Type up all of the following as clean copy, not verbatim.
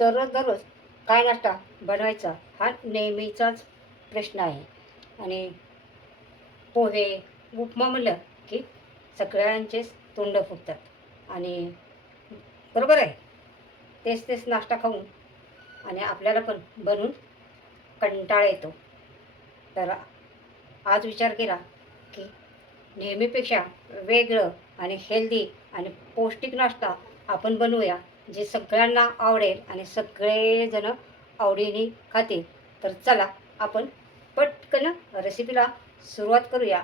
दररोज काय नाश्ता बनवायचा हा नेहमीचाच प्रश्न आहे. आणि पोहे, उपमा म्हणलं की सगळ्यांचेच तोंड फुगतात. आणि बरोबर आहे, तेच नाश्ता खाऊन आणि आपल्याला पण बनवून कंटाळा येतो. तर आज विचार केला की नेहमीपेक्षा वेगळं आणि हेल्दी आणि पौष्टिक नाश्ता आपण बनवूया, जे सगळ्यांना आवडेल आणि सगळेजण आवडीने खातील. तर चला आपण पटकन रेसिपीला सुरुवात करूया.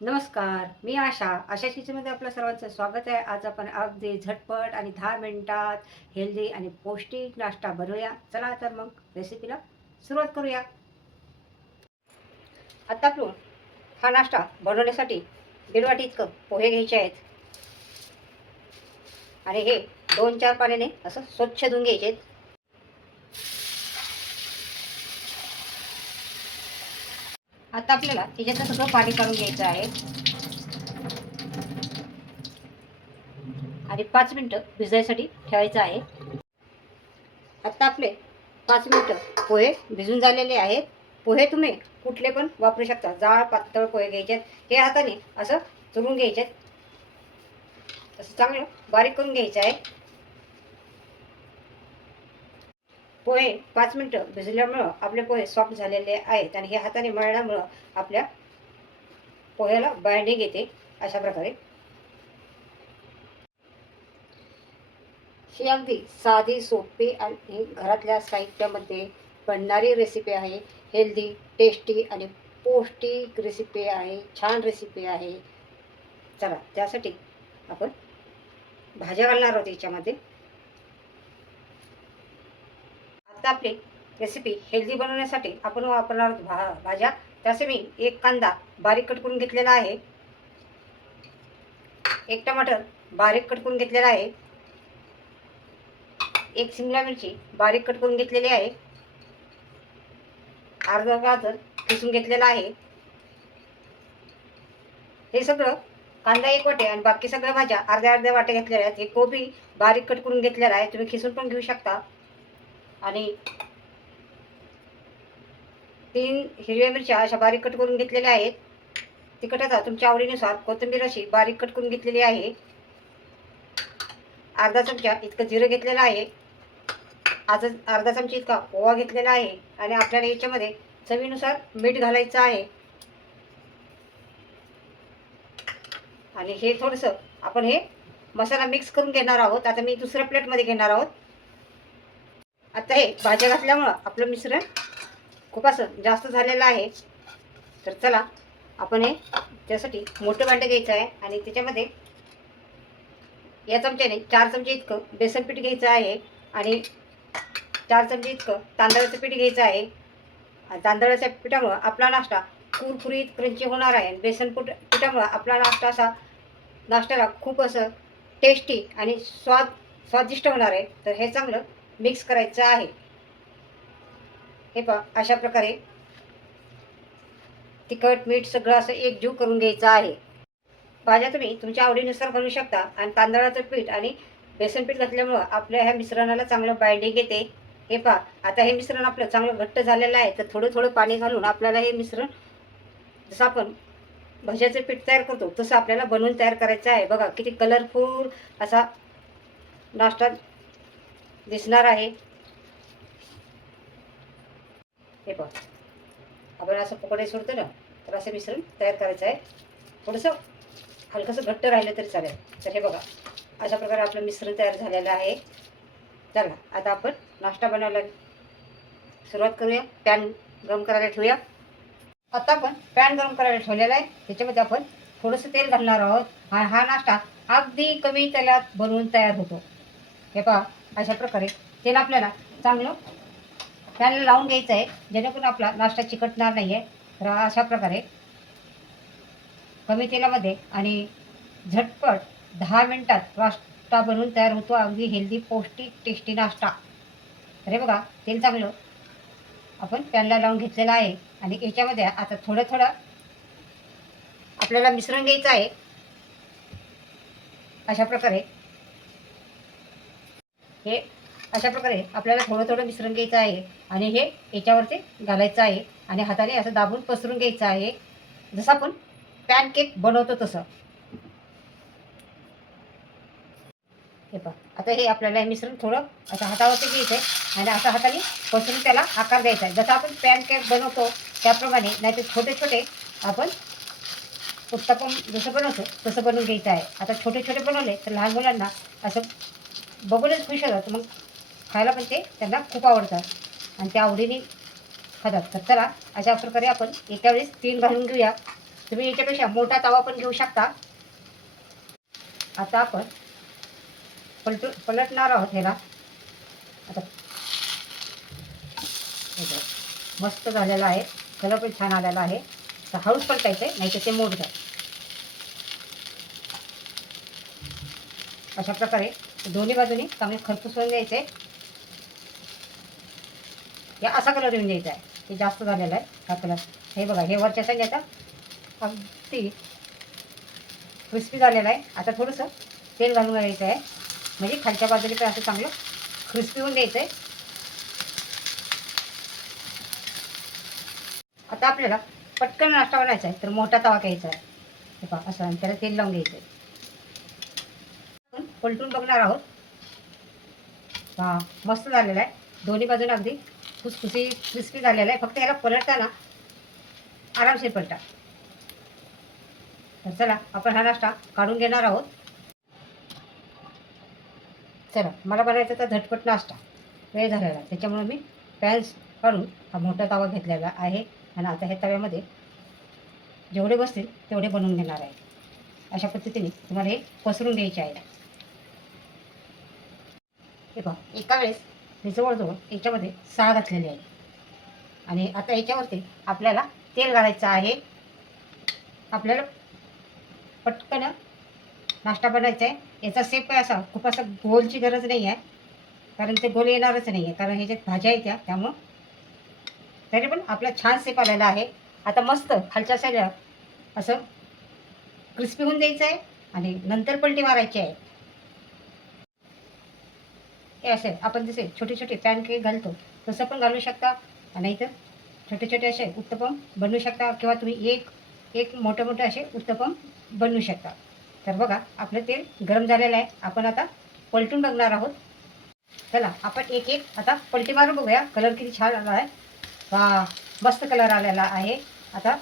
नमस्कार, मी आशा किचनमध्ये आपलं सर्वांचं स्वागत आहे. आज आपण अगदी झटपट आणि 10 मिनिटात हेल्दी आणि पौष्टिक नाश्ता बनवूया. चला तर मग रेसिपीला सुरुवात करूया. आता आपण हा नाश्ता बनवण्यासाठी 1.5 वाटी इतकं पोहे घ्यायचे आहेत. आणि हे 2-4 पाण्याने असं स्वच्छ धुवून घ्यायचे आहेत. आता आपल्याला त्याच्यातलं सगळं पाणी काढून घ्यायचं आहे आणि 5 मिनिटं भिजायसाठी ठेवायचं आहे. आता आपले 5 मिनिटं पोहे भिजून झालेले आहेत. पोहे तुम्ही कुठले पण वापरू शकता. जाड पातळ पोहे घ्यायचे आहेत. हे हाताने असं चुरून घ्यायचे आहेत. असं चांगलं बारीक करून घ्यायचं आहे. पोहे 5 मिनिटं भिजल्यामुळं आपले पोहे सॉफ्ट झालेले आहेत आणि हे हाताने मळल्यामुळं आपल्या पोह्याला बाइंडिंग येते. अशा प्रकारे ही अगदी साधी, सोपी आणि घरातल्या साहित्यामध्ये बनणारी रेसिपी आहे. हेल्दी, टेस्टी आणि पौष्टिक रेसिपी आहे. छान रेसिपी आहे. चला त्यासाठी आपण भाज्या घालणार आहोत याच्यामध्ये. आता आपली रेसिपी हेल्दी बनवण्यासाठी आपण वापरणार आहोत भाज्या. त्याचे मी 1 कांदा बारीक कट करून घेतलेला आहे. 1 टमाटर बारीक कट करून घेतलेला आहे. 1 शिमला मिरची बारीक कट करून घेतलेली आहे. अर्धा गाजर किसून घेतलेला आहे. हे सगळं कांदा 1 वाटी आणि बाकी सगळ्या भाज्या अर्ध्या वाट्या घेतलेल्या आहेत. हे कोबी बारीक कट करून घेतलेला आहे. तुम्ही खिसून पण घेऊ शकता. आणि 3 हिरव्या मिरच्या अशा बारीक कट करून घेतलेल्या आहेत. तिखटाचा तुमच्या आवडीनुसार. कोथिंबीर अशी बारीक कट करून घेतलेली आहे. अर्धा चमचा इतकं जिरं घेतलेलं आहे. अर्धा चमचा इतका ओवा घेतलेला आहे. आणि आपल्याला याच्यामध्ये चवीनुसार मीठ घालायचं आहे. आणि हे थोडंसं आपण हे मसाला मिक्स करून घेणार आहोत. आता मी दुसऱ्या प्लेटमध्ये घेणार आहोत. आता हे भाज्या घातल्यामुळं आपलं मिश्रण खूप असं जास्त झालेलं आहे. तर चला आपण हे त्यासाठी मोठं भांडं घ्यायचं आहे आणि त्याच्यामध्ये या चमच्याने 4 चमचे इतकं बेसन पीठ घ्यायचं आहे आणि 4 चमचे इतकं तांदळाचं पीठ घ्यायचं आहे. तांदळाच्या पिठामुळं आपला नाश्ता कुरकुरीत क्रंची होणार आहे. बेसन पिठामुळं आपला नाश्ता असा नाश्त्याला खूप असं टेस्टी आणि स्वादिष्ट होणार आहे. तर हे चांगलं मिक्स करायचं आहे. हे पहा अशा प्रकारे तिखट मीठ सगळं असं एकजीव करून घ्यायचं आहे. भाज्या तुम्ही तुमच्या आवडीनुसार घालू शकता. आणि तांदळाचं पीठ आणि बेसन पीठ घातल्यामुळं आपल्या ह्या मिश्रणाला चांगलं बाइंडिंग येते. हे पहा आता हे मिश्रण आपलं चांगलं घट्ट झालेलं आहे. तर थोडं पाणी घालून आपल्याला हे मिश्रण जसं आपण भज्याचं पीठ तयार करतो तसं आपल्याला बनवून तयार करायचं आहे. बघा किती कलरफुल असा नाश्ता दिसणार आहे. हे पहा आपण असं पकोडे सोडतो ना, तर असं मिश्रण तयार करायचं आहे. थोडंसं हलकंसं घट्ट राहिलं तरी चालेल. तर हे बघा अशा प्रकारे आपलं मिश्रण तयार झालेलं आहे. चला आता आपण नाश्ता बनवायला सुरुवात करूया. पॅन गरम करायला ठेवूया. आता आपण पॅन गरम करायला ठेवलेला आहे. त्याच्यामध्ये आपण थोडंसं तेल घालणार आहोत. हा नाश्ता अगदी कमी तेलात बनवून तयार होतो. हे पहा अशा प्रकारे तेल आपल्याला चांगलं पॅनला लावून घ्यायचं आहे, जेणेकरून आपला नाश्ता चिकटणार नाही आहे. तर अशा प्रकारे कमी तेलामध्ये आणि झटपट 10 मिनिटात नाश्ता बनवून तयार होतो. अगदी हेल्दी पौष्टिक टेस्टी नाश्ता. तर हे बघा तेल चांगलं आपण पॅनला लावून घेतलेलं आहे. आणि याच्यामध्ये आता थोडं आपल्याला मिश्रण घ्यायचं आहे. अशा प्रकारे हे अशा प्रकारे आपल्याला थोडं थोडं मिश्रण घ्यायचं आहे आणि हे याच्यावरती घालायचं आहे आणि हाताने असं दाबून पसरून घ्यायचं आहे, जसं आपण पॅनकेक बनवतो तसं. हे पहा, आता हे आपल्याला हे मिश्रण थोडं असं हातावरती घ्यायचं आहे आणि असं हाताने पसरून त्याला आकार द्यायचा आहे, जसं आपण पॅनकेक बनवतो त्याप्रमाणे. नाही तर छोटे छोटे आपण उत्तपम जसं बनवतो तसं बनवून घ्यायचं आहे. आता छोटे छोटे बनवले तर लहान मुलांना असं बघूनच खुश होतात, मग खायला पण ते त्यांना खूप आवडतात आणि त्या आवडीने खातात. तर चला, अशा प्रकारे आपण एका वेळेस 3 घालून घेऊया. तुम्ही याच्यापेक्षा मोठा तवा पण घेऊ शकता. आता आपण पलटणार आहोत ह्याला. आता हे बघा, मस्त झालेला आहे, कलर पण छान आलेला आहे. तर हळूच पलटायचं आहे, नाही तर ते मोडतं. अशा प्रकारे दोन्ही बाजूनी चांगले खरपूस होऊन द्यायचे. या असा कलर येऊन द्यायचा आहे. हे जास्त झालेला आहे हा कलर. हे बघा, हे वरच्या साईड आता अगदी क्रिस्पी झालेला आहे. आता थोडंसं तेल घालून घ्यायचं आहे, म्हणजे खालच्या बाजूने पण असं चांगलं क्रिस्पी होऊन द्यायचं आहे. आता आपल्याला पटकन नाश्ता बनायचा आहे तर मोठा तवा घ्यायचा आहे. हे पहा, असं आणि त्याला तेल लावून घ्यायचं आहे. आपण पलटून बघणार आहोत. हा, मस्त झालेला आहे. दोन्ही बाजूने अगदी खुसखुशी क्रिस्पी झालेला आहे. फक्त याला पलटताना आरामशीर पलटा. तर चला, आपण हा नाश्ता काढून घेणार आहोत. चला, मला बनायचा तर झटपट नाश्ता, वेळ झालेला आहे, त्याच्यामुळे मी पॅन काढून हा मोठा तवा घेतलेला आहे आणि आता ह्या तव्यामध्ये जेवढे बसतील तेवढे बनवून घेणार आहे. अशा पद्धतीने तुम्हाला हे पसरून घ्यायचे आहे. हे पहा, एका वेळेस मी जवळजवळ याच्यामध्ये 6 घातलेले आहे आणि आता याच्यावरती आपल्याला तेल घालायचं आहे. आपल्याला पटकन नाश्ता बनायचा आहे. याचा शेप काय असा खूप असा गोलची गरज नाही आहे, कारण ते गोल येणारच नाही आहे, कारण ह्याच्यात भाज्या येत्या त्यामुळं. तरी पण आपला छान शेप आलेला आहे. आता मस्त खालच्या साईडला असं क्रिस्पी होऊन द्यायचं आहे आणि नंतर पलटी मारायची आहे. हे असे आपण जसे छोटे छोटे पॅनकेक घालतो तसं पण घालू शकता, नाहीतर छोटे छोटे असे उत्तपम बनवू शकता, किंवा तुम्ही एक एक मोठे मोठे असे उत्तपम बनवू शकता. तर बघा, आपलं तेल गरम झालेलं आहे. आपण आता पलटून बघणार आहोत. चला, आपण एक एक आता पलटी मारून बघूया. कलर किती छान आला आहे. वा, मस्त कलर आलेला आहे. आता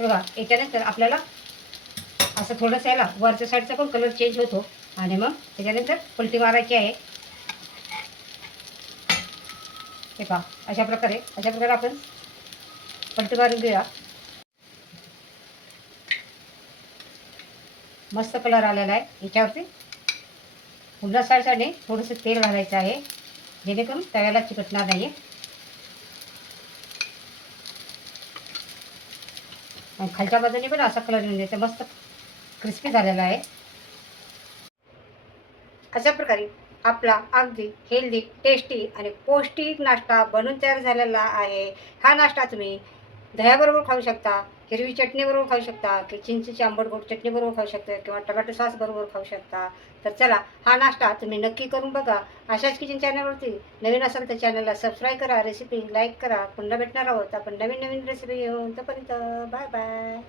बघा, याच्यानंतर आपल्याला असं थोडंसं याला वरच्या साईडचा पण कलर चेंज होतो आणि मग त्याच्यानंतर पलटी मारायची आहे. हे पहा, अशा प्रकारे आपण पलटी मारून घेऊया. मस्त कलर आलेला आहे. याच्यावरती पुन्हा साईडने थोडंसं तेल घालायचं आहे, जेणेकरून तव्याला चिकटणार नाही. आणि खालच्या बाजूने पण असा कलर येऊन द्यायचा. मस्त क्रिस्पी झालेला आहे. अशा प्रकारे आपला अगदी हेल्दी, टेस्टी आणि पौष्टिक नाश्ता बनून तयार झालेला आहे. हा नाश्ता तुम्ही दह्याबरोबर खाऊ शकता, हिरवी चटणीबरोबर खाऊ शकता, की चिंचेची आंबट गोड चटणीबरोबर खाऊ शकता, किंवा टोमॅटो सॉसबरोबर खाऊ शकता. तर चला, हा नाश्ता तुम्ही नक्की करून बघा. अशाच किचन चॅनलवरती नवीन असाल तर चॅनलला सबस्क्राईब करा, रेसिपी लाईक करा. पुन्हा भेटणार आहोत आपण नवीन नवीन रेसिपी घेऊन. तोपर्यंत बाय बाय.